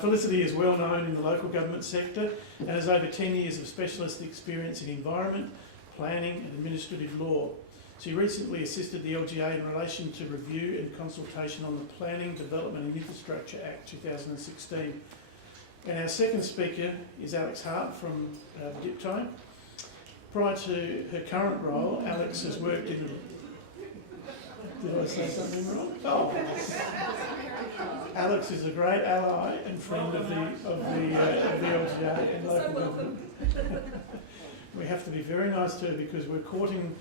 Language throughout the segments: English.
Felicity is well known in the local government sector and has over 10 years of specialist experience in environment, planning and administrative law. She recently assisted the LGA in relation to review and consultation on the Planning, Development and Infrastructure Act 2016. And our second speaker is Alex Hart from Dipto. Prior to her current role, Alex has worked in Did I say something wrong? Oh. Alex is a great ally and friend of the LGA and local government. We have to be very to her because we're courting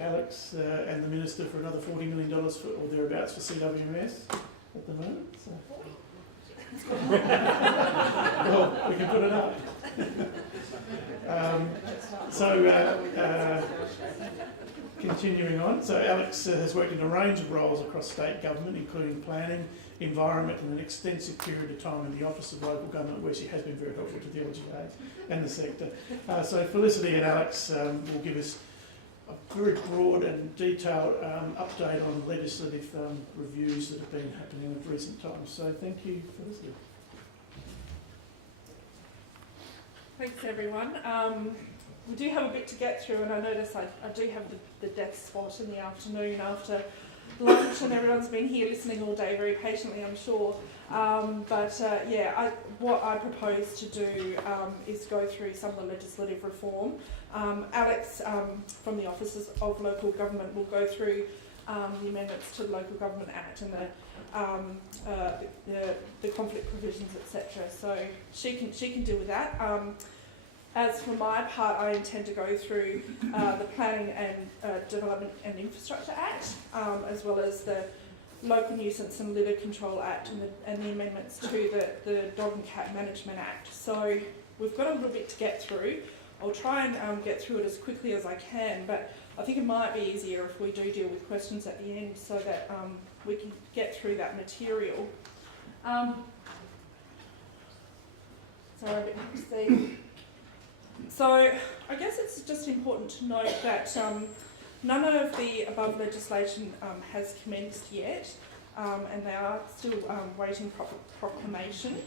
Alex and the Minister for another $40 million or thereabouts for CWMS at the moment. So. Well, we can put it up. Continuing on, so Alex has worked in a range of roles across state government, including planning, environment, and an extensive period of time in the Office of Local Government, where she has been very helpful to the LGA and the sector. So Felicity and Alex will give us a very broad and detailed update on legislative reviews that have been happening in recent times. So thank you, Felicity. Thanks, everyone. We do have a bit to get through, and I notice I do have the death spot in the afternoon after lunch, and everyone's been here listening all day very patiently, I'm sure. What I propose to do is go through some of the legislative reform. Alex from the Offices of Local Government will go through the amendments to the Local Government Act and the conflict provisions, etc. So she can deal with that. As for my part, I intend to go through the Planning and Development and Infrastructure Act, as well as the Local Nuisance and Litter Control Act and the amendments to the Dog and Cat Management Act. So we've got a little bit to get through. I'll try and get through it as quickly as I can, but I think it might be easier if we do deal with questions at the end so that we can get through that material. Sorry, a bit hard to see. So I guess it's just important to note that none of the above legislation has commenced yet, and they are still waiting proclamation.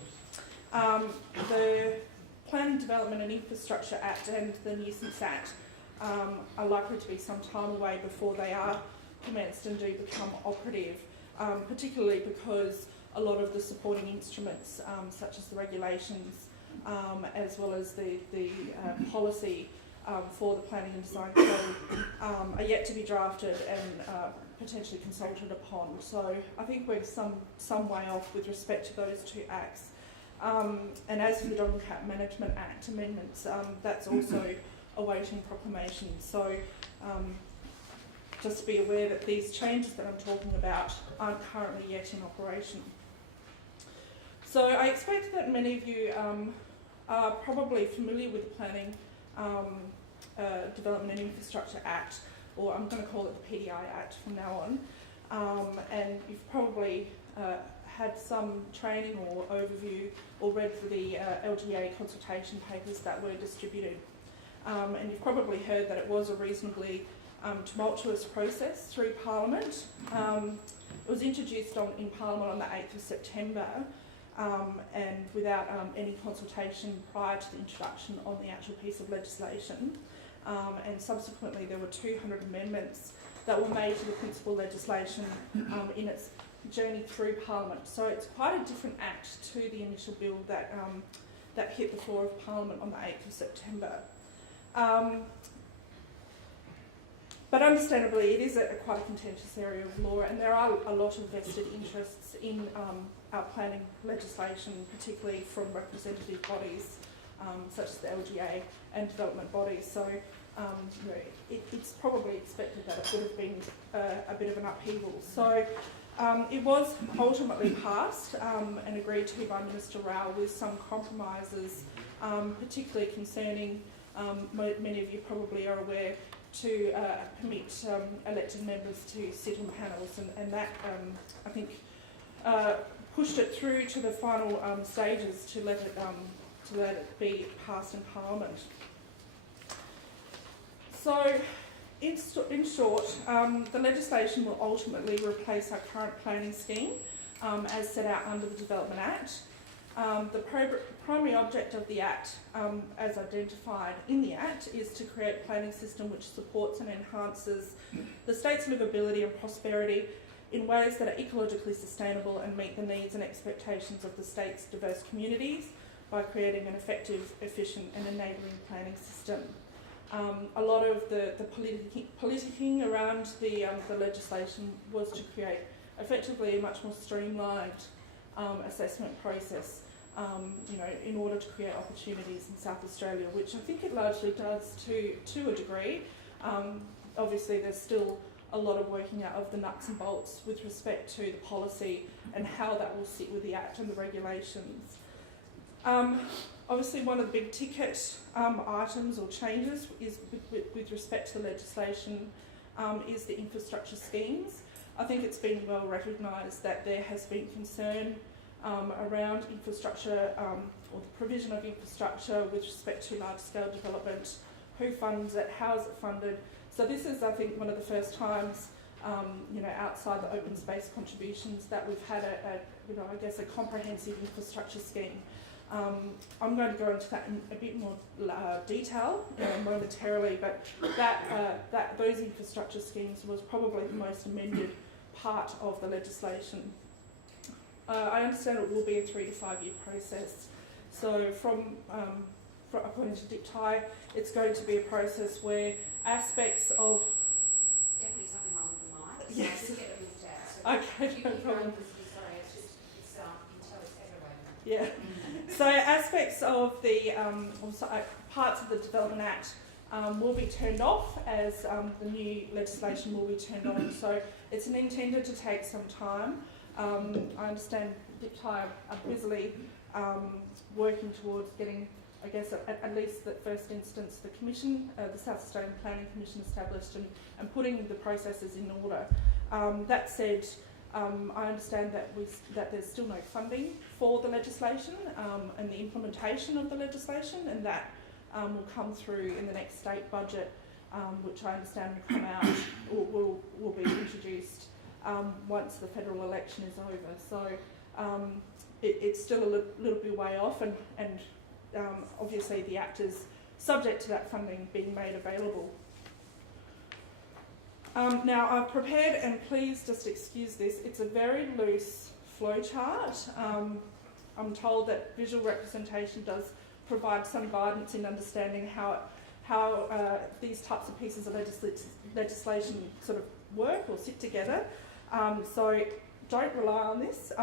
The Planning, Development and Infrastructure Act and the Nuisance Act are likely to be some time away before they are commenced and do become operative, particularly because a lot of the supporting instruments, such as the regulations, as well as the policy for the planning and design code are yet to be drafted and potentially consulted upon. So I think we're some way off with respect to those two acts. And as for the Dog and Cat Management Act amendments, that's also awaiting proclamation. So just be aware that these changes that I'm talking about aren't currently yet in operation. So I expect that many of you are probably familiar with the Planning, Development and Infrastructure Act, or I'm going to call it the PDI Act from now on, and you've probably had some training or overview or read through the LGA consultation papers that were distributed. And you've probably heard that it was a reasonably tumultuous process through Parliament. It was introduced in Parliament on the 8th of September and without any consultation prior to the introduction on the actual piece of legislation. And subsequently there were 200 amendments that were made to the principal legislation in its journey through Parliament. So it's quite a different act to the initial bill that hit the floor of Parliament on the 8th of September. But understandably, it is quite a contentious area of law, and there are a lot of vested interests in our planning legislation, particularly from representative bodies such as the LGA and development bodies. So it's probably expected that it would have been a bit of an upheaval. So it was ultimately passed and agreed to by Minister Rao with some compromises, particularly concerning, many of you probably are aware, to permit elected members to sit on panels, and that I think pushed it through to the final stages to let it be passed in Parliament. So, in short, the legislation will ultimately replace our current planning scheme as set out under the Development Act. Primary object of the Act, as identified in the Act, is to create a planning system which supports and enhances the state's livability and prosperity in ways that are ecologically sustainable and meet the needs and expectations of the state's diverse communities by creating an effective, efficient and enabling planning system. A lot of the politicking around the legislation was to create effectively a much more streamlined assessment process, in order to create opportunities in South Australia, which I think it largely does to a degree. Obviously there's still a lot of working out of the nuts and bolts with respect to the policy and how that will sit with the Act and the regulations. Obviously one of the big ticket items or changes is with respect to the legislation is the infrastructure schemes. I think it's been well recognised that there has been concern around infrastructure or the provision of infrastructure with respect to large-scale development, who funds it, how is it funded. So this is, I think, one of the first times, outside the open space contributions that we've had a comprehensive infrastructure scheme. I'm going to go into that in a bit more detail momentarily, but those infrastructure schemes was probably the most amended part of the legislation. I understand it will be a 3 to 5 year process. So according to Dick Ty, it's going to be a process where aspects of... There's definitely something wrong with the mic. Yes. So just get it looked at. So Okay, no problem. Sorry, it's until it's everywhere. Yeah. So aspects of the parts of the Development Act will be turned off as the new legislation will be turned on. So it's intended to take some time. I understand Dick Ty are busily working towards getting, I guess, at least the first instance, the Commission, the South Australian Planning Commission established and putting the processes in order. That said, I understand that there's still no funding for the legislation and the implementation of the legislation, and that will come through in the next state budget, which I understand will come out or will be introduced once the federal election is over. So it's still a little bit way off, and obviously the Act is subject to that funding being made available. Now I've prepared, and please just excuse this, it's a very loose flowchart. I'm told that visual representation does provide some guidance in understanding how these types of pieces of legislation sort of work or sit together. So don't rely on this.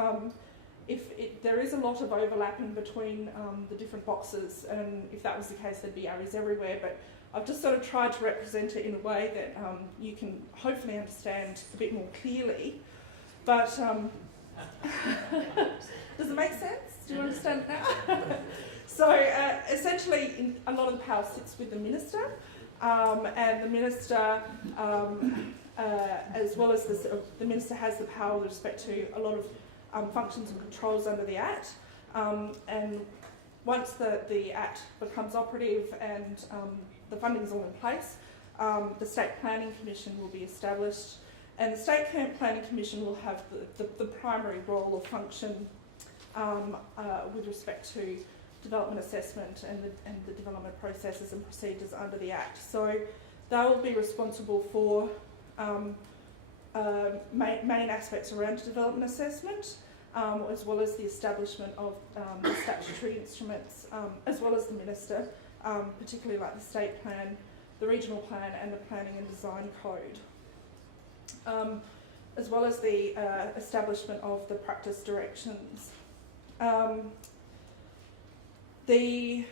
There is a lot of overlapping between the different boxes, and if that was the case, there'd be arrows everywhere, but I've just sort of tried to represent it in a way that you can hopefully understand a bit more clearly. But does it make sense? Do you understand it now? So essentially, a lot of the power sits with the Minister, and the Minister, as well as the Minister has the power with respect to a lot of functions and controls under the Act. And once the Act becomes operative and the funding's all in place, the State Planning Commission will be established, and the State Planning Commission will have the primary role or function with respect to development assessment and the development processes and procedures under the Act. So they will be responsible for main aspects around development assessment, as well as the establishment of the statutory instruments, as well as the Minister, particularly like the State Plan, the Regional Plan and the Planning and Design Code, as well as the establishment of the practice directions. The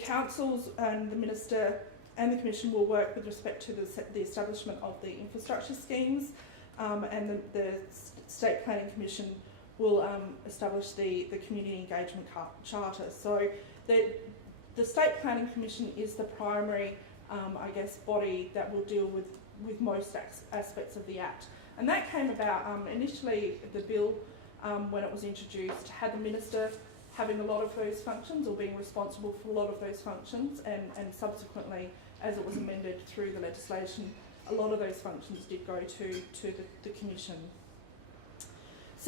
councils and the Minister and the Commission will work with respect to the establishment of the infrastructure schemes, and the State Planning Commission will establish the Community Engagement Charter. So the State Planning Commission is the primary, body that will deal with most aspects of the Act. And that came about initially, the bill, when it was introduced, had the Minister having a lot of those functions or being responsible for a lot of those functions, and subsequently, as it was amended through the legislation, a lot of those functions did go to the Commission.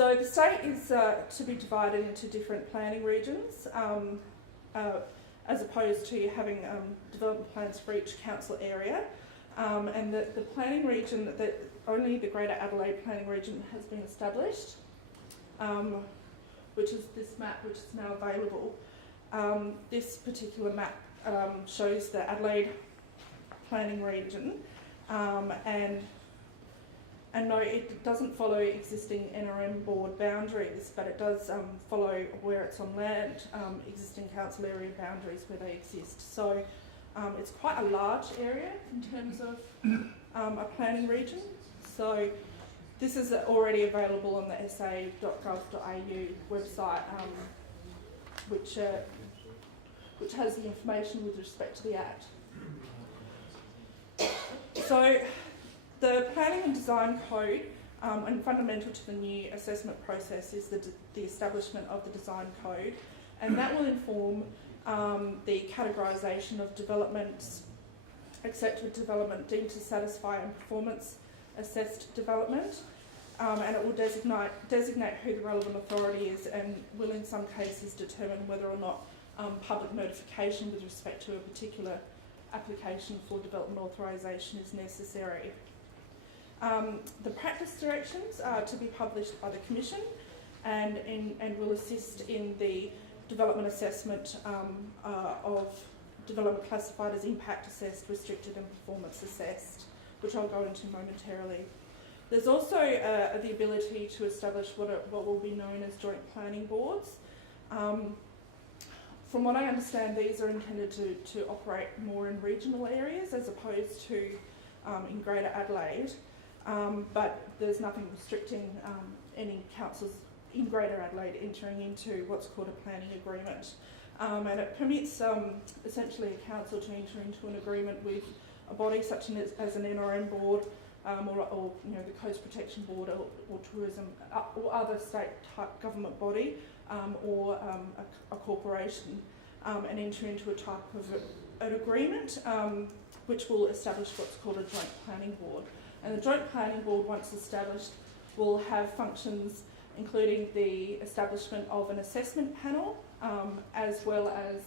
So the state is to be divided into different planning regions, as opposed to having development plans for each council area. And the planning region, only the Greater Adelaide Planning Region has been established, which is this map, which is now available. This particular map shows the Adelaide Planning Region, and no, it doesn't follow existing NRM board boundaries, but it does follow where it's on land, existing council area boundaries where they exist. So it's quite a large area in terms of a planning region. So this is already available on the sa.gov.au website, which has the information with respect to the Act. So the Planning and Design Code, and fundamental to the new assessment process, is the establishment of the Design Code, and that will inform the categorisation of developments, accepted development deemed to satisfy and performance assessed development, and it will designate who the relevant authority is, and will in some cases determine whether or not public notification with respect to a particular application for development authorisation is necessary. The practice directions are to be published by the Commission and will assist in the development assessment of development classified as impact assessed, restricted and performance assessed, which I'll go into momentarily. There's also the ability to establish what will be known as joint planning boards. From what I understand, these are intended to operate more in regional areas as opposed to in Greater Adelaide. But there's nothing restricting any councils in Greater Adelaide entering into what's called a planning agreement. And it permits essentially a council to enter into an agreement with a body such as an NRM board or the Coast Protection Board or tourism or other state type government body or a corporation and enter into a type of an agreement which will establish what's called a joint planning board. And the joint planning board, once established, will have functions including the establishment of an assessment panel, as well as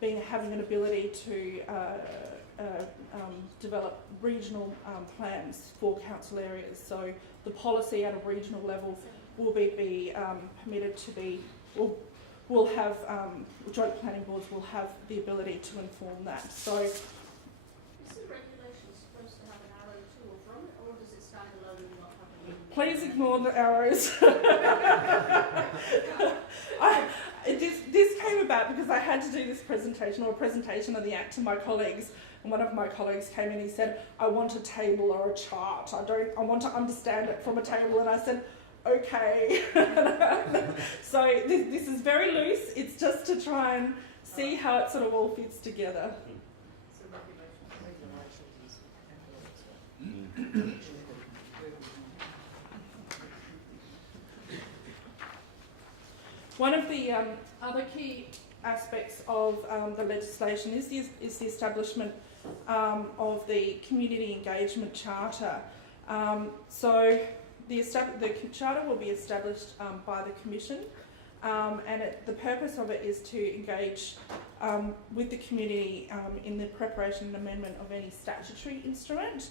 having an ability to develop regional plans for council areas. So the policy at a regional level will be permitted to be, will have joint planning boards will have the ability to inform that. So. Is the regulation supposed to have an arrow to or from it, or does it stand alone and not have any? Please ignore the arrows. This came about because I had to do this presentation or a presentation of the Act to my colleagues, and one of my colleagues came in and he said, I want a table or a chart. I want to understand it from a table, and I said, okay. So this is very loose. It's just to try and see how it sort of all fits together. One of the other key aspects of the legislation is the establishment of the Community Engagement Charter. So the Charter will be established by the Commission, and the purpose of it is to engage with the community in the preparation and amendment of any statutory instrument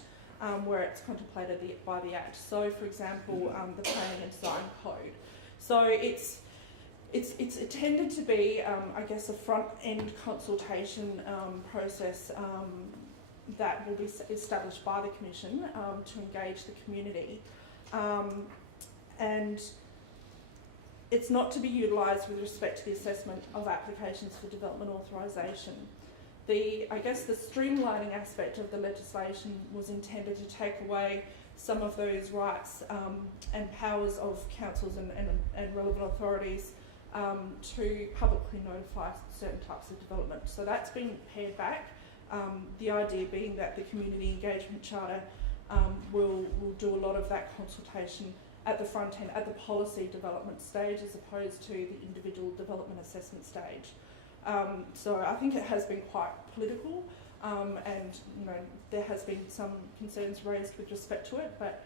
where it's contemplated by the Act. So, for example, the Planning and Design Code. So it's intended to be, I guess, a front-end consultation process that will be established by the Commission to engage the community. And it's not to be utilised with respect to the assessment of applications for development authorisation. I guess the streamlining aspect of the legislation was intended to take away some of those rights and powers of councils and relevant authorities to publicly notify certain types of development. So that's been pared back, the idea being that the Community Engagement Charter will do a lot of that consultation at the front end, at the policy development stage, as opposed to the individual development assessment stage. So I think it has been quite political, and there has been some concerns raised with respect to it, but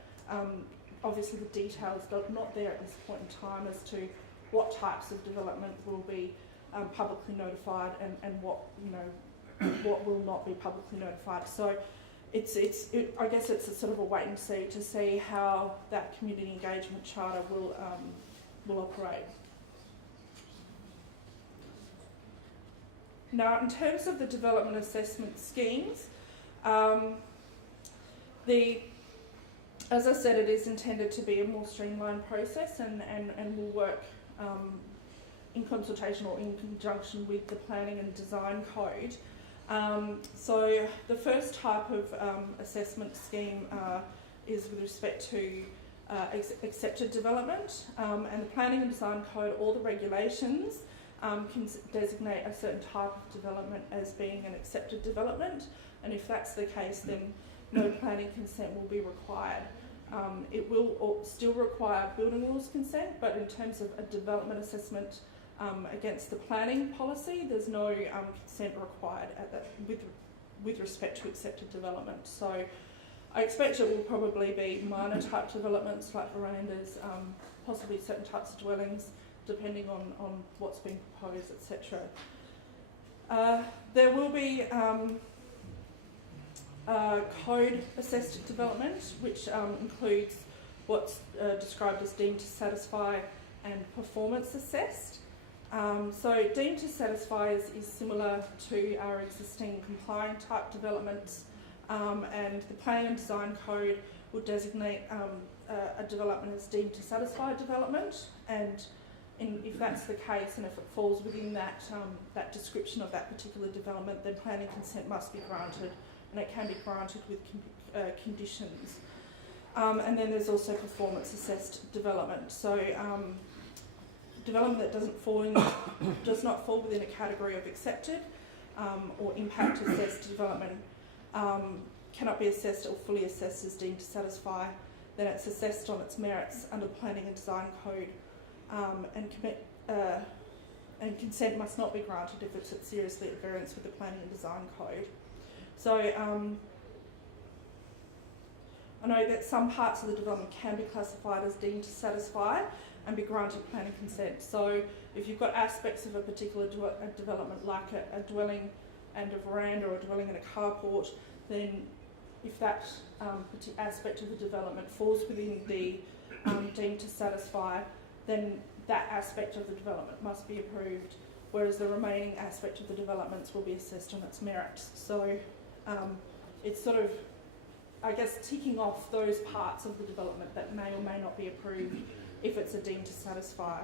obviously the details are not there at this point in time as to what types of development will be publicly notified and what, you know, what will not be publicly notified. So I guess it's a sort of a wait and see to see how that community engagement charter will operate. Now, in terms of the development assessment schemes, as I said, it is intended to be a more streamlined process and will work in consultation or in conjunction with the planning and design code. So the first type of assessment scheme is with respect to accepted development, and the planning and design code, all the regulations can designate a certain type of development as being an accepted development, and if that's the case, then no planning consent will be required. It will still require building rules consent, but in terms of a development assessment against the planning policy, there's no consent required at that, with respect to accepted development. So I expect it will probably be minor type developments like verandas, possibly certain types of dwellings, depending on what's being proposed, etc. There will be code assessed development, which includes what's described as deemed to satisfy and performance assessed. So deemed to satisfy is similar to our existing compliant type developments, and the planning and design code will designate a development as deemed to satisfy development, and if that's the case and if it falls within that, that description of that particular development, then planning consent must be granted, and it can be granted with conditions. And then there's also performance assessed development. So development that does not fall within a category of accepted or impact assessed development cannot be assessed or fully assessed as deemed to satisfy. Then it's assessed on its merits under the planning and design code, and consent must not be granted if it's seriously at variance with the planning and design code. So I know that some parts of the development can be classified as deemed to satisfy and be granted planning consent. So if you've got aspects of a particular development like a dwelling and a veranda, or a dwelling and a carport, then if that aspect of the development falls within the deemed to satisfy, then that aspect of the development must be approved, whereas the remaining aspect of the developments will be assessed on its merits. So it's sort of, I guess, ticking off those parts of the development that may or may not be approved if it's a deemed to satisfy.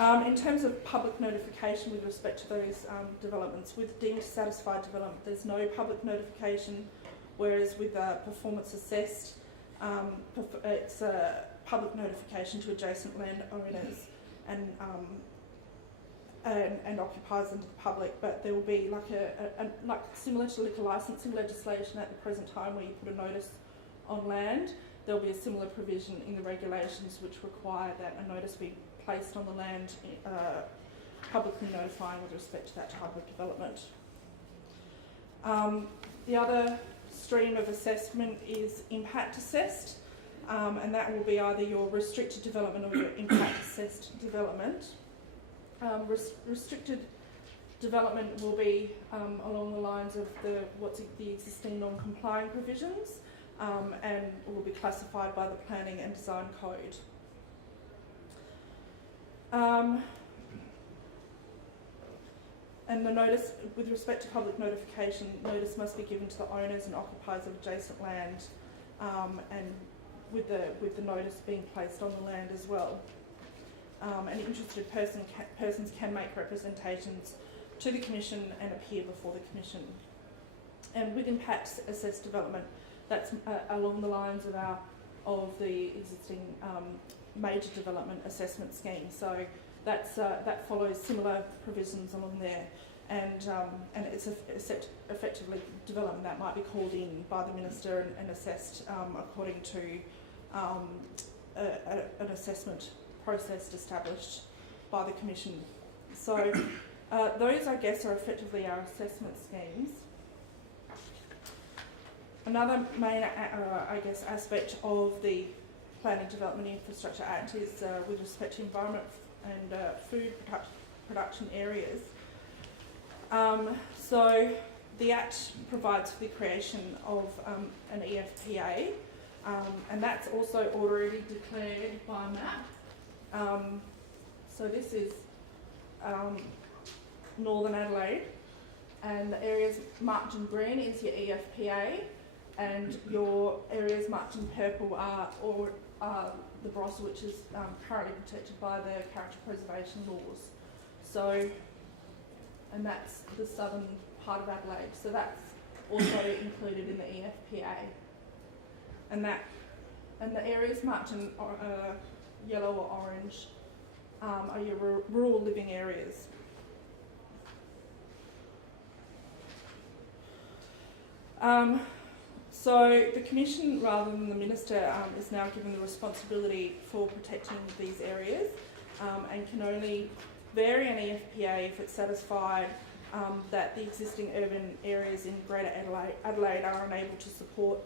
In terms of public notification with respect to those developments, with deemed to satisfy development, there's no public notification, whereas with performance assessed, it's a public notification to adjacent landowners and occupiers into the public, but there will be like similar to liquor licensing legislation at the present time, where you put a notice on land. There'll be a similar provision in the regulations which require that a notice be placed on the land, publicly notifying with respect to that type of development. The other stream of assessment is impact assessed, and that will be either your restricted development or your impact assessed development. Restricted development will be along the lines of the existing non-compliant provisions, and will be classified by the planning and design code. And the notice, with respect to public notification, notice must be given to the owners and occupiers of adjacent land, and with the notice being placed on the land as well. And interested persons can make representations to the Commission and appear before the Commission. And with impact assessed development, that's along the lines of the existing major development assessment scheme. So that follows similar provisions along there, and it's effectively development that might be called in by the Minister and assessed according to an assessment process established by the Commission. So those, I guess, are effectively our assessment schemes. Another main, I guess, aspect of the Planning Development Infrastructure Act is with respect to environment and food production areas. So the Act provides for the creation of an EFPA, and that's also already declared by map. So this is Northern Adelaide, and the areas marked in green is your EFPA, and your areas marked in purple are the Barossa, which is currently protected by the character preservation laws. So, and that's the southern part of Adelaide, so that's also included in the EFPA. And the areas marked in yellow or orange are your rural living areas. So the Commission, rather than the Minister, is now given the responsibility for protecting these areas and can only vary an EFPA if it's satisfied that the existing urban areas in Greater Adelaide are unable to support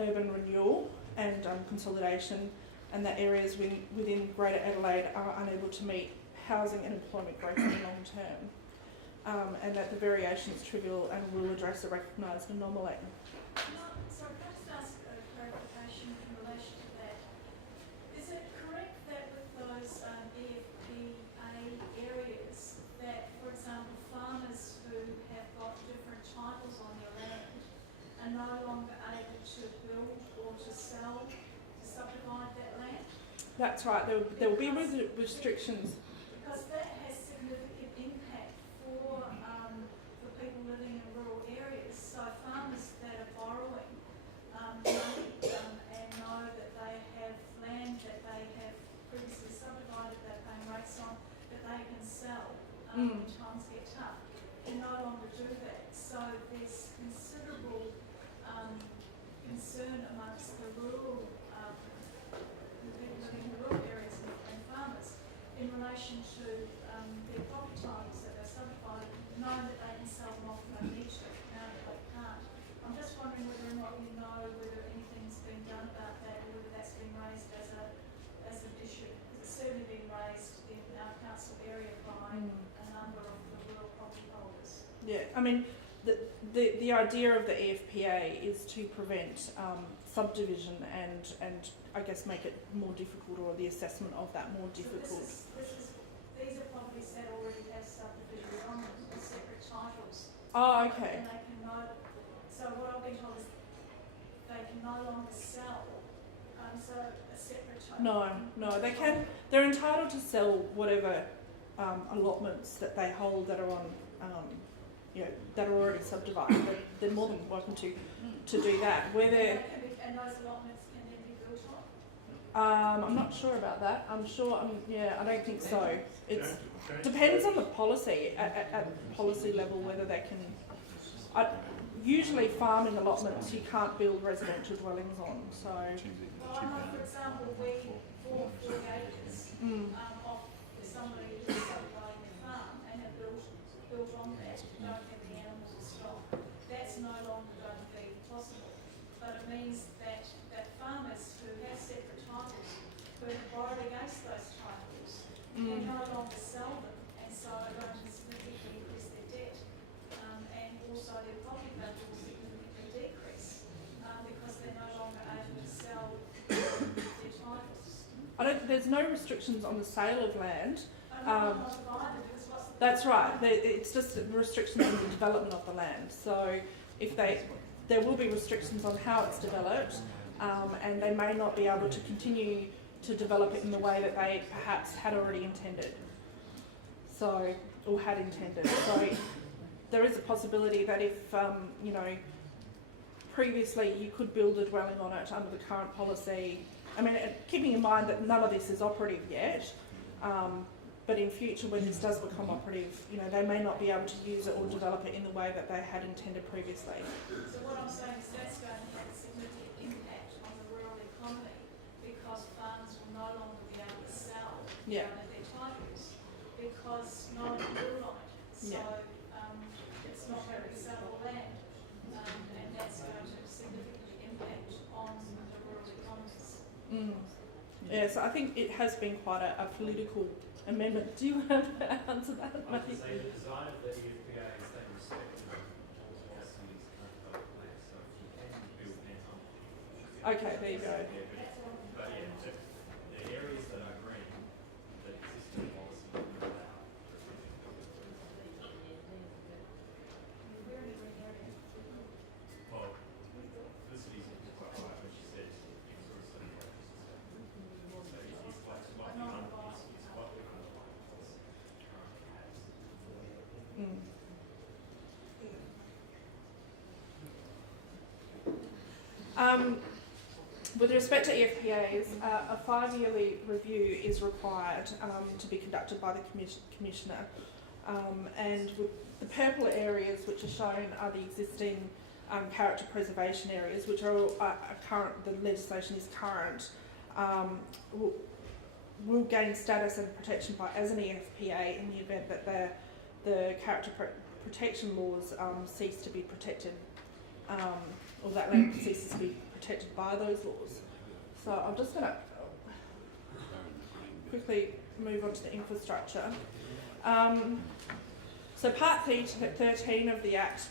urban renewal and consolidation, and that areas within Greater Adelaide are unable to meet housing and employment growth in the long term, and that the variation is trivial and will address a recognised anomaly. Sorry, can I just ask a clarification in relation to that? Is it correct that with those EFPA areas that, for example, farmers who have got different titles on their land are no longer able to build or to sell, to subdivide that land? That's right, there will be restrictions. Because that has significant impact for people living in rural areas. So farmers that are borrowing money and know that they have land that they have previously subdivided, they're paying rates on, that they can sell when times get tough, can no longer do that. So there's considerable concern amongst the rural the people living in rural areas and farmers in relation to their property titles that they're subdivided, knowing that they can sell them off when they need to, now that they can't. I'm just wondering whether or not you know whether anything's been done about that, or whether that's been raised as an issue. It's certainly been raised in our council area by a number of the rural property holders. Yeah, I mean, the idea of the EFPA is to prevent subdivision and I guess make it more difficult, or the assessment of that more difficult. So these are properties that already have subdivisions on them, with separate titles. Oh, okay. And they can so what I've been told is they can no longer sell so a separate title. No, they can. They're entitled to sell whatever allotments that they hold that are on, that are already subdivided. They're more than welcome to do that. And those allotments can then be built on? I'm not sure about that. I don't think so. It depends on the policy at policy level whether they can. Usually, farming allotments you can't build residential dwellings on. So. Well, I know, for example, we bought 40 acres off somebody who's subdividing their farm and have built on that. Don't have any animals or stock. That's no longer going to be possible. But it means that farmers who have separate titles, who have borrowed against those titles, can no longer sell them, and so are going to significantly increase their debt, and also their property value will significantly decrease because they're no longer able to sell their titles. There's no restrictions on the sale of land. Because That's right. It's just restrictions on the development of the land. So there will be restrictions on how it's developed, and they may not be able to continue to develop it in the way that they perhaps had already intended. So, or had intended. So there is a possibility that if, previously you could build a dwelling on it under the current policy. I mean, keeping in mind that none of this is operative yet, but in future when this does become operative, they may not be able to use it or develop it in the way that they had intended previously. So what I'm saying is that's going to have a significant impact on the rural economy because farmers will no longer be able to sell their titles because no one can build on it. So it's not going to be sellable land, and that's going to significantly Mm. Yeah, so I think it has been quite a political amendment. Do you want to answer that, I was Matthew? to say the design of the EFPA is then respected of all policies and development plans, so you can build hands-on. Okay, there you go. But yeah, the areas that are green, the existing policy will allow. Well, Felicity's quite right when she said you sort of study practices. So it's quite it's quite behind the policy currently has. Mm. With respect to EFPAs, a 5-yearly review is required to be conducted by the Commissioner. And with the purple areas which are shown are the existing character preservation areas, which are current, the legislation is current, will gain status and protection as an EFPA in the event that the character protection laws cease to be protected, or that land ceases to be protected by those laws. So I'm just going to quickly move on to the infrastructure. So Part 13 of the Act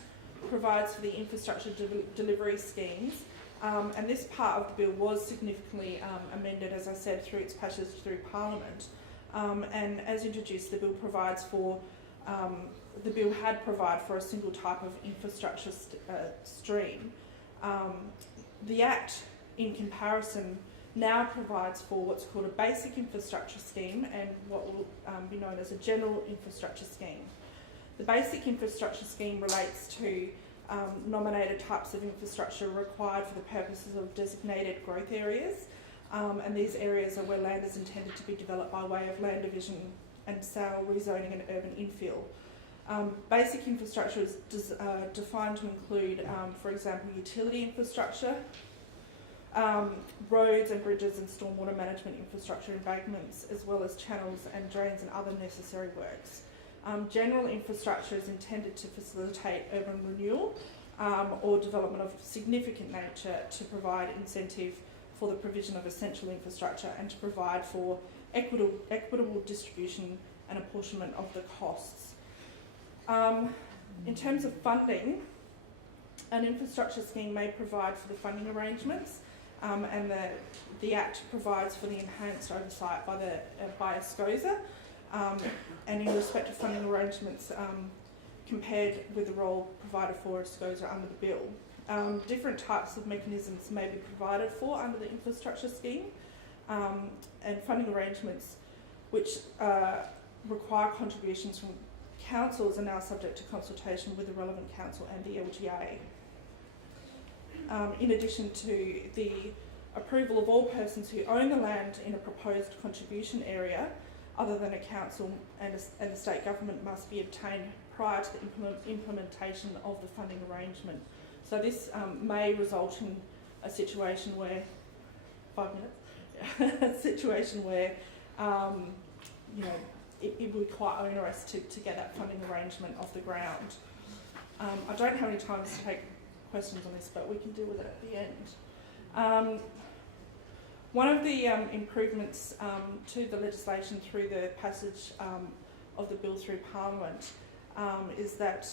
provides for the infrastructure delivery schemes, and this part of the bill was significantly amended, as I said, through its passage through Parliament. And as introduced, the bill provides for the bill had provided for a single type of infrastructure stream. The Act, in comparison, now provides for what's called a basic infrastructure scheme and what will be known as a general infrastructure scheme. The basic infrastructure scheme relates to nominated types of infrastructure required for the purposes of designated growth areas, and these areas are where land is intended to be developed by way of land division and sale, rezoning and urban infill. Basic infrastructure is defined to include, for example, utility infrastructure, roads and bridges and stormwater management infrastructure, embankments, as well as channels and drains and other necessary works. General infrastructure is intended to facilitate urban renewal or development of significant nature to provide incentive for the provision of essential infrastructure and to provide for equitable distribution and apportionment of the costs. In terms of funding, an infrastructure scheme may provide for the funding arrangements, and the Act provides for the enhanced oversight by SCOSA, and in respect of funding arrangements compared with the role provided for SCOSA under the bill. Different types of mechanisms may be provided for under the infrastructure scheme, and funding arrangements which require contributions from councils are now subject to consultation with the relevant council and the LGA. In addition to the approval of all persons who own the land in a proposed contribution area other than a council and the state government must be obtained prior to the implementation of the funding arrangement. So this may result in a situation where, 5 minutes, a situation where you know, it would be quite onerous to get that funding arrangement off the ground. I don't have any time to take questions on this, but we can deal with it at the end. One of the improvements to the legislation through the passage of the bill through Parliament is that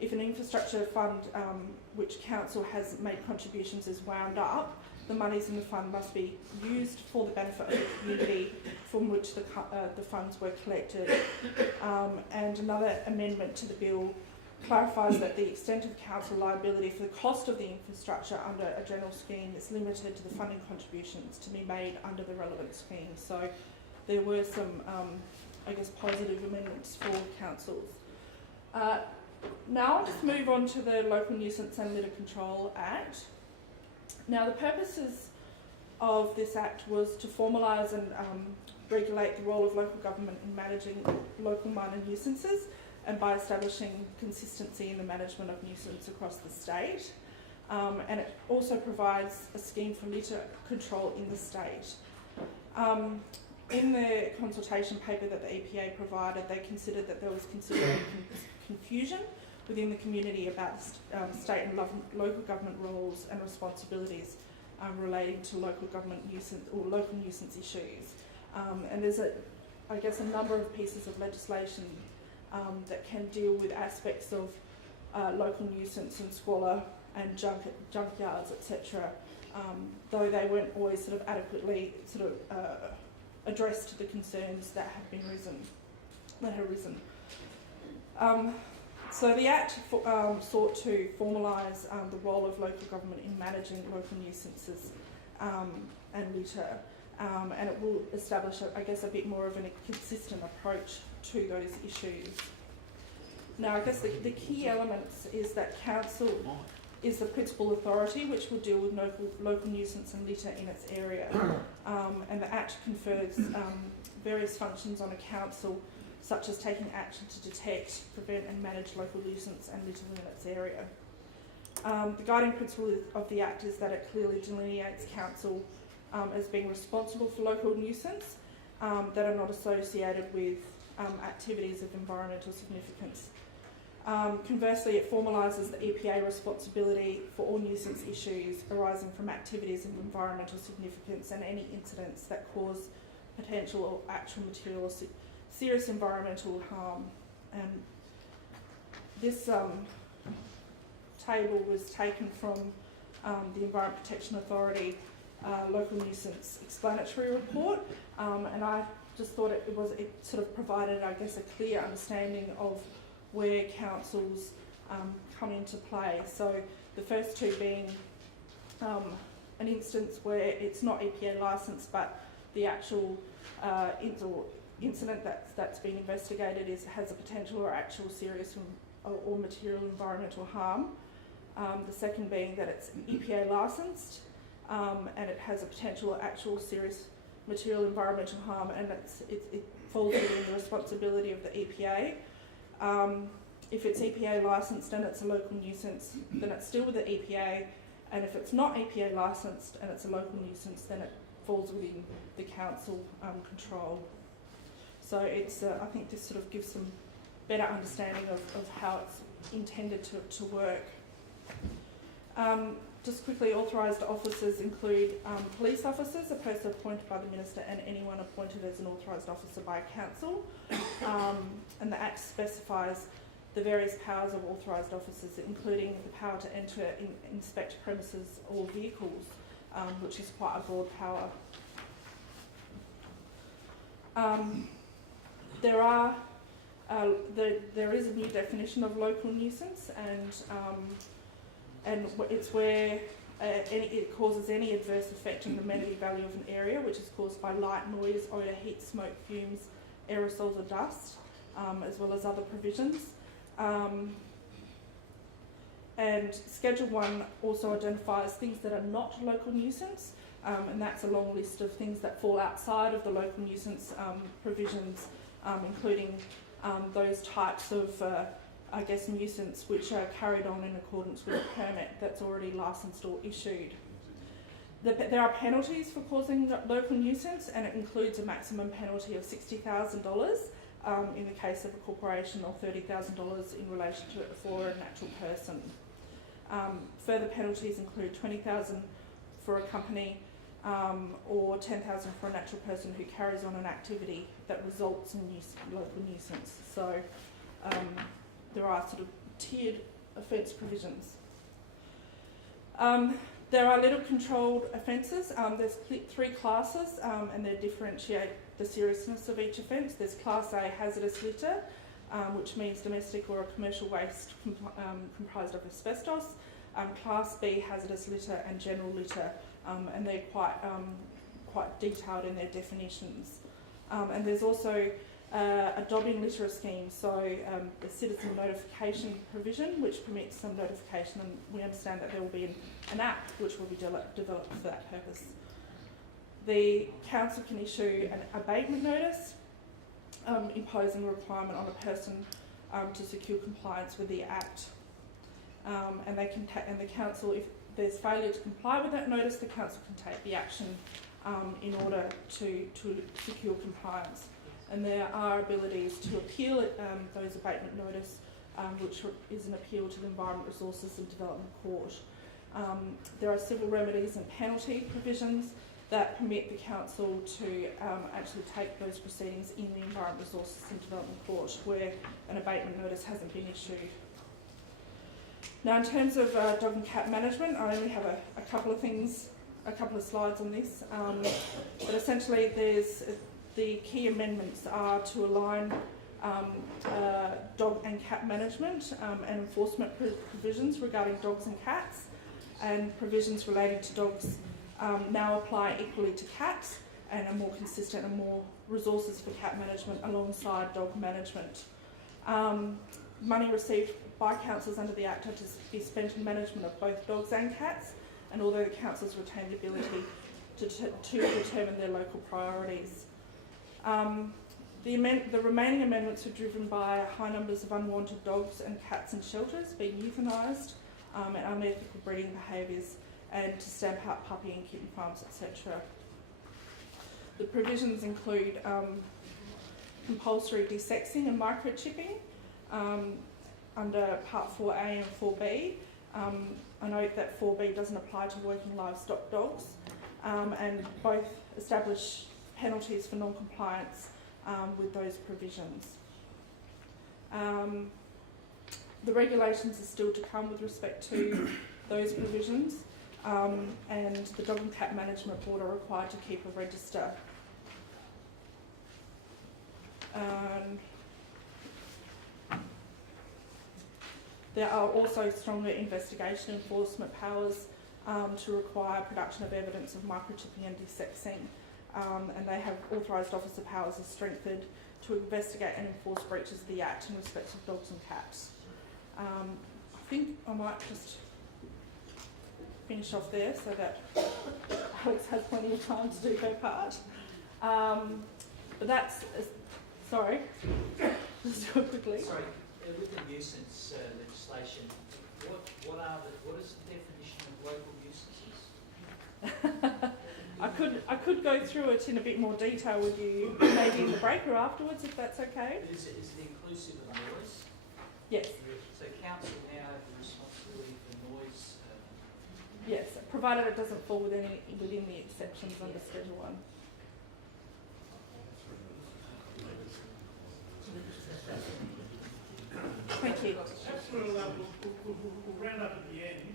if an infrastructure fund which council has made contributions is wound up, the monies in the fund must be used for the benefit of the community from which the funds were collected. And another amendment to the bill clarifies that the extent of council liability for the cost of the infrastructure under a general scheme is limited to the funding contributions to be made under the relevant scheme. So there were some, I guess, positive amendments for councils. Now I'll just move on to the Local Nuisance and Litter Control Act. Now the purposes of this Act was to formalise and regulate the role of local government in managing local minor nuisances, and by establishing consistency in the management of nuisance across the state. And it also provides a scheme for litter control in the state. In the consultation paper that the EPA provided, they considered that there was considerable confusion within the community about state and local government roles and responsibilities, relating to local government nuisance or local nuisance issues. And there's a number of pieces of legislation that can deal with aspects of local nuisance and squalor and junkyards, etc. Though they weren't always sort of adequately addressed to the concerns that have arisen. So the Act sought to formalise the role of local government in managing local nuisances and litter, and it will establish, a bit more of a consistent approach to those issues. Now, I guess the key elements is that council is the principal authority which will deal with local nuisance and litter in its area, and the Act confers various functions on a council, such as taking action to detect, prevent and manage local nuisance and litter in its area. The guiding principle of the Act is that it clearly delineates council as being responsible for local nuisance that are not associated with activities of environmental significance. Conversely, it formalises the EPA responsibility for all nuisance issues arising from activities of environmental significance and any incidents that cause potential or actual material or serious environmental harm. And this table was taken from the Environment Protection Authority Local Nuisance Explanatory Report, and I just thought it sort of provided, a clear understanding of where councils come into play. So the first two being an instance where it's not EPA licensed, but the actual incident that's been investigated has a potential or actual serious or material environmental harm. The second being that it's EPA licensed and it has a potential or actual serious material environmental harm, and it falls within the responsibility of the EPA. If it's EPA licensed and it's a local nuisance, then it's still with the EPA, and if it's not EPA licensed and it's a local nuisance, then it falls within the council control. So it's, I think this sort of gives some better understanding of how it's intended to work. Just quickly, authorised officers include police officers, a person appointed by the Minister, and anyone appointed as an authorised officer by a council. And the Act specifies the various powers of authorised officers, including the power to enter, inspect premises or vehicles, which is quite a broad power. There is a new definition of local nuisance, and it's where it causes any adverse effect on the amenity value of an area which is caused by light, noise, odour, heat, smoke, fumes, aerosols or dust, as well as other provisions. And Schedule 1 also identifies things that are not local nuisance, and that's a long list of things that fall outside of the local nuisance provisions, including those types of nuisance which are carried on in accordance with a permit that's already licensed or issued. There are penalties for causing local nuisance, and it includes a maximum penalty of $60,000 in the case of a corporation, or $30,000 in relation to for a natural person. Further penalties include $20,000 for a company or $10,000 for a natural person who carries on an activity that results in local nuisance. So there are sort of tiered offence provisions. There are little controlled offences. There's 3 classes, and they differentiate the seriousness of each offence. There's Class A, hazardous litter, which means domestic or commercial waste comprised of asbestos. Class B, hazardous litter, and general litter, and they're quite detailed in their definitions. And there's also a dobbing litter scheme, so the citizen notification provision, which permits some notification, and we understand that there will be an app which will be developed for that purpose. The council can issue an abatement notice, imposing a requirement on a person to secure compliance with the Act, and they can and the council, if there's failure to comply with that notice, the council can take the action in order to secure compliance. And there are abilities to appeal those abatement notice, which is an appeal to the Environment Resources and Development Court. There are civil remedies and penalty provisions that permit the council to actually take those proceedings in the Environment Resources and Development Court where an abatement notice hasn't been issued. Now, in terms of dog and cat management, I only have a couple of slides on this, but essentially the key amendments are to align dog and cat management and enforcement provisions regarding dogs and cats, and provisions relating to dogs now apply equally to cats and are more consistent and more resources for cat management alongside dog management. Money received by councils under the Act are to be spent in management of both dogs and cats, and although the councils retain the ability to determine their local priorities. The remaining amendments are driven by high numbers of unwanted dogs and cats in shelters being euthanised, and unethical breeding behaviours, and to stamp out puppy and kitten farms, etc. The provisions include compulsory desexing and microchipping under Part 4A and 4B. I note that 4B doesn't apply to working livestock dogs, and both establish penalties for non-compliance with those provisions. The regulations are still to come with respect to those provisions, and the Dog and Cat Management Board are required to keep a register. There are also stronger investigation enforcement powers to require production of evidence of microchipping and desexing, and they have authorised officer powers are strengthened to investigate and enforce breaches of the Act in respect of dogs and cats. I think I might just finish off there so that Alex has plenty of time to do her part. But that's, sorry, let's do it quickly. Sorry, with the nuisance legislation, what is the definition of local nuisances? I could go through it in a bit more detail with you, maybe in the break or afterwards, if that's okay. But is it inclusive of noise? Yes. So council now have the responsibility for noise. Yes, provided it doesn't fall within the exceptions under Schedule 1. Thank you. Perhaps we'll round up at the end.